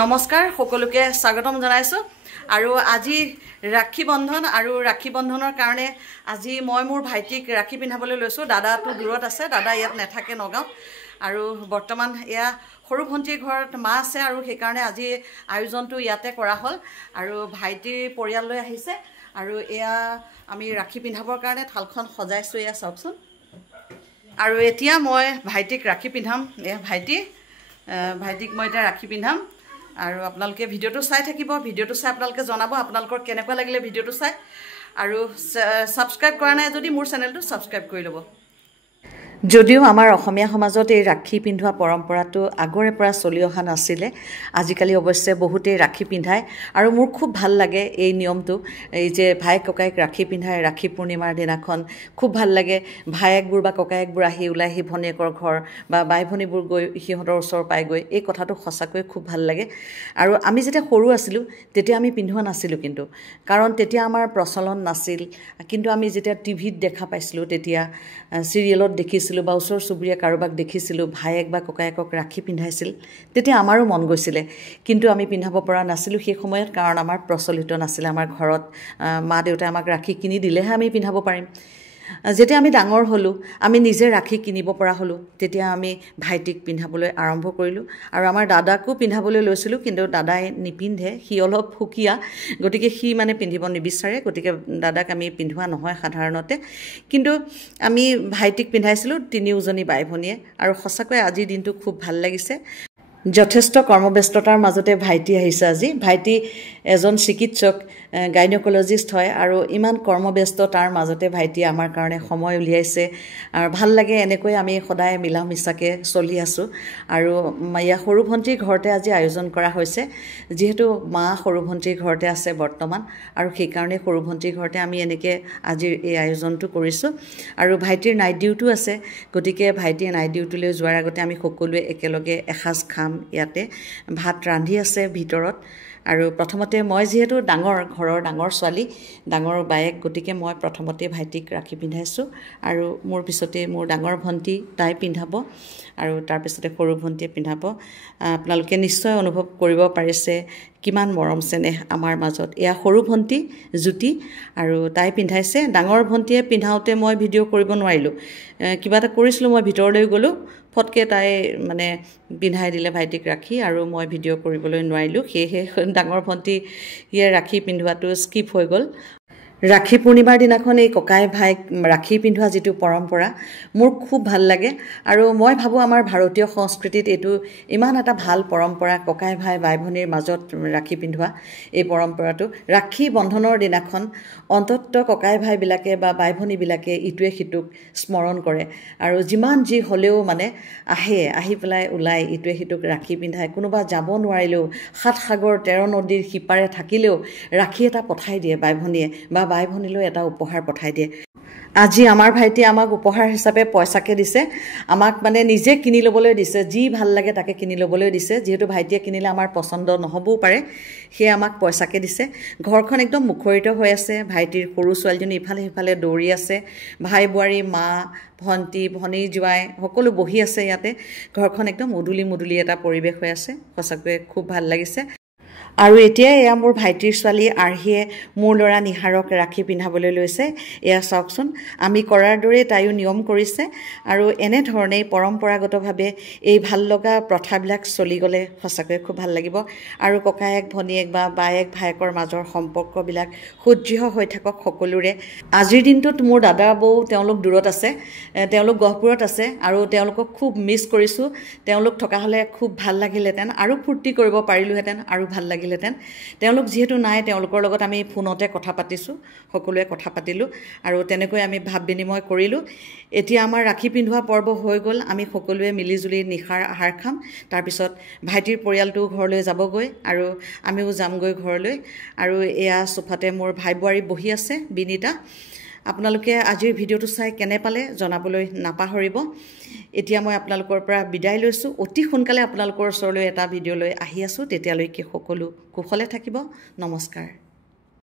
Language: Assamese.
নমস্কাৰ সকলোকে স্বাগতম জনাইছো আৰু আজি ৰাখী বন্ধন আৰু ৰাখী বন্ধনৰ কাৰণে আজি মই মোৰ ভাইটিক ৰাখী পিন্ধাবলৈ লৈছো দাদাটো দূৰত আছে দাদা ইয়াত নেথাকে নগাঁও আৰু বৰ্তমান এয়া সৰু ভণ্টিৰ ঘৰত মা আছে আৰু সেই কাৰণে আজি আয়োজনটো ইয়াতে কৰা হল আৰু ভাইটিৰ পৰিয়াললৈ আহিছে আৰু এয়া আমি ৰাখী পিন্ধাবৰ কাৰণে থালখন সজাইছো এয়া চাওকচোন আৰু এতিয়া মই ভাইটিক ৰাখী পিন্ধাম এয়া ভাইটিক মই এটা ৰাখী পিন্ধাম আৰু আপোনালোকে ভিডিওটো চাই থাকিব ভিডিওটো চাই আপোনালোকে জনাব আপোনালোকৰ কেনেকুৱা লাগিলে ভিডিওটো চাই আৰু সাবস্ক্ৰাইব কৰা নাই যদি মোৰ চেনেলটো সাবস্ক্ৰাইব কৰি ল'ব যদিও আমাৰ অসমীয়া সমাজত এই ৰাখী পিন্ধোৱা পৰম্পৰাটো আগৰে পৰা চলি অহা নাছিলে আজিকালি অৱশ্যে বহুতেই ৰাখী পিন্ধায় আৰু মোৰ খুব ভাল লাগে এই নিয়মটো এই যে ভাই ককাইক ৰাখী পিন্ধায় ৰাখী পূৰ্ণিমাৰ দিনাখন খুব ভাল লাগে ভাইকবোৰ বা ককাইকবোৰ আহি ওলাই আহি ভনীয়েকৰ ঘৰ বা বাই ভনীবোৰ গৈ সিহঁতৰ ওচৰ পাই গৈ এই কথাটো সঁচাকৈ খুব ভাল লাগে আৰু আমি যেতিয়া সৰু আছিলোঁ তেতিয়া আমি পিন্ধোৱা নাছিলোঁ কিন্তু কাৰণ তেতিয়া আমাৰ প্ৰচলন নাছিল কিন্তু আমি যেতিয়া টিভিত দেখা পাইছিলোঁ তেতিয়া সিৰিয়েলত দেখিছিলোঁ বা ওচৰ চুবুৰীয়া কাৰোবাক দেখিছিলোঁ ভাইক বা ককায়েকক ৰাখী পিন্ধাইছিল তেতিয়া আমাৰো মন গৈছিলে কিন্তু আমি পিন্ধাব পৰা নাছিলোঁ সেই সময়ত কাৰণ আমাৰ প্ৰচলিত নাছিলে আমাৰ ঘৰত মা দেউতাই আমাক ৰাখী কিনি দিলেহে আমি পিন্ধাব পাৰিম যেতিয়া আমি ডাঙৰ হলো আমি নিজে ৰাখী কিনিব পৰা হলো তেতিয়া আমি ভাইটিক পিন্ধাবলৈ আৰম্ভ কৰিলো আৰু আমাৰ দাদাকো পিন্ধাবলৈ লৈছিলো কিন্তু দাদাই নিপিন্ধে সি অলপ ফুকিয়া গতিকে সি মানে পিন্ধিব নিবিচাৰে গতিকে দাদাক আমি পিন্ধোৱা নহয় সাধাৰণতে কিন্তু আমি ভাইটিক পিন্ধাইছিলো তিনিওজনী বাই ভনীয়ে আৰু সঁচাকৈ আজিৰ দিনটো খুব ভাল লাগিছে যথেষ্ট কৰ্মব্যস্ততাৰ মাজতে ভাইটি আহিছে আজি ভাইটি এজন চিকিৎসক গাইনকলজিষ্ট হয় আৰু ইমান কৰ্মব্যস্ততাৰ মাজতে ভাইটি আমাৰ কাৰণে সময় উলিয়াইছে আৰু ভাল লাগে এনেকৈ আমি সদায় মিলা মিছাকে চলি আছো আৰু মায়া সৰু ভণ্টিৰ ঘৰতে আজি আয়োজন কৰা হৈছে যেহেতু মা সৰু ভণ্টিৰ ঘৰতে আছে বৰ্তমান আৰু সেই কাৰণে সৰু ভণ্টিৰ ঘৰতে আমি এনেকৈ আজি এই আয়োজনটো কৰিছো আৰু ভাইটিৰ নাইট ডিউটিও আছে গতিকে ভাইটিৰ নাইট ডিউটিলৈ যোৱাৰ আগতে আমি সকলোৱে একেলগে এসাজ খাম ইয়াতে ভাত ৰান্ধি আছে ভিতৰত আৰু প্ৰথমতে মই যেহেতু ঘৰৰ ডাঙৰ ছোৱালী ডাঙৰ বায়েক গতিকে মই প্ৰথমতে ভাইটিক ৰাখী পিন্ধাইছো আৰু মোৰ পিছতে মোৰ ডাঙৰ ভণ্টি তাই পিন্ধাব আৰু তাৰ পিছতে সৰু ভণ্টিয়ে পিন্ধাব আপোনালোকে নিশ্চয় অনুভৱ কৰিব পাৰিছে কিমান মৰম চেনেহ আমাৰ মাজত এয়া সৰু ভণ্টি জ্যোতি আৰু তাই পিন্ধাইছে ডাঙৰ ভণ্টিয়ে পিন্ধাওতে মই ভিডিঅ' কৰিব নোৱাৰিলোঁ কিবা এটা কৰিছিলোঁ মই ভিতৰলৈ গ'লোঁ ফটকে তাই মানে পিন্ধাই দিলে ভাইটিক ৰাখি আৰু মই ভিডিঅ' কৰিবলৈ নোৱাৰিলোঁ সেয়েহে ডাঙৰ ভণ্টি ইয়ে ৰাখি পিন্ধোৱাটো স্কিপ হৈ গ'ল ৰাখী পূৰ্ণিমাৰ দিনাখন এই ককাই ভাইক ৰাখী পিন্ধোৱা যিটো পৰম্পৰা মোৰ খুব ভাল লাগে আৰু মই ভাবোঁ আমাৰ ভাৰতীয় সংস্কৃতিত এইটো ইমান এটা ভাল পৰম্পৰা ককাই ভাই বাই ভনীৰ মাজত ৰাখী পিন্ধোৱা এই পৰম্পৰাটো ৰাখী বন্ধনৰ দিনাখন অন্ততঃ ককাই ভাইবিলাকে বা বাই ভনীবিলাকে ইটোৱে সিটোক স্মৰণ কৰে আৰু যিমান যি হ'লেও মানে আহি পেলাই ওলাই ইটোৱে সিটোক ৰাখী পিন্ধায় কোনোবা যাব নোৱাৰিলেও সাত সাগৰ 13 নদীৰ সিপাৰে থাকিলেও ৰাখী এটা পঠাই দিয়ে বাই ভনীয়ে বা বাই ভনীলৈ এটা উপহাৰ পঠাই দিয়ে আজি আমাৰ ভাইটি আমাক উপহাৰ হিচাপে পইচাকে দিছে আমাক মানে নিজে কিনি ল'বলৈ দিছে যি ভাল লাগে তাকে কিনি ল'বলৈ দিছে যেহেতু ভাইটিয়ে কিনিলে আমাৰ পছন্দ নহবও পাৰে সেয়ে আমাক পইচাকে দিছে ঘৰখন একদম মুখৰিত হৈ আছে ভাইটিৰ সৰু ছোৱালীজনী ইফালে সিফালে দৌৰি আছে ভাই বোৱাৰী মা ভনী জোৱাই সকলো বহি আছে ইয়াতে ঘৰখন একদম মুদুলি এটা পৰিৱেশ হৈ আছে সঁচাকৈ খুব ভাল লাগিছে আৰু এতিয়া এয়া মোৰ ভাইটিৰ ছোৱালী আৰহিয়ে মোৰ ল'ৰা নিহাৰক ৰাখী পিন্ধাবলৈ লৈছে এয়া চাওকচোন আমি কৰাৰ দৰে তাইও নিয়ম কৰিছে আৰু এনে ধৰণে পৰম্পৰাগতভাৱে এই ভাল লগা প্ৰথাবিলাক চলি গ'লে সঁচাকৈ খুব ভাল লাগিব আৰু ককায়েক ভনীয়েক বা বায়েক ভায়েকৰ মাজৰ সম্পৰ্কবিলাক সুদৃঢ় হৈ থাকক সকলোৰে আজিৰ দিনটোত মোৰ দাদা বৌ তেওঁলোক দূৰত আছে তেওঁলোক গহপুৰত আছে আৰু তেওঁলোকক খুব মিছ কৰিছোঁ তেওঁলোক থকা হ'লে খুব ভাল লাগিলহেঁতেন আৰু ফূৰ্তি কৰিব পাৰিলোহেঁতেন আৰু ভাল লাগিলহেঁতেন তেওঁলোক যেহেতু নাই তেওঁলোকৰ লগত আমি ফোনতে কথা পাতিছোঁ সকলোৱে কথা পাতিলোঁ আৰু তেনেকৈ আমি ভাৱ বিনিময় কৰিলোঁ এতিয়া আমাৰ ৰাখী পিন্ধোৱা পৰ্ব হৈ গ'ল আমি সকলোৱে মিলিজুলি নিশাৰ আহাৰ খাম তাৰপিছত ভাইটিৰ পৰিয়ালটো ঘৰলৈ যাবগৈ আৰু আমিও যামগৈ ঘৰলৈ আৰু এয়া সোফাতে মোৰ ভাই বোৱাৰী বহি আছে বিনিতা আপোনালোকে আজিৰ ভিডিঅ'টো চাই কেনে পালে জনাবলৈ নাপাহৰিব এতিয়া মই আপোনালোকৰ পৰা বিদায় লৈছোঁ অতি সোনকালে আপোনালোকৰ ওচৰলৈ এটা ভিডিঅ' লৈ আহি আছোঁ তেতিয়ালৈকে সকলো কুশলে থাকিব নমস্কাৰ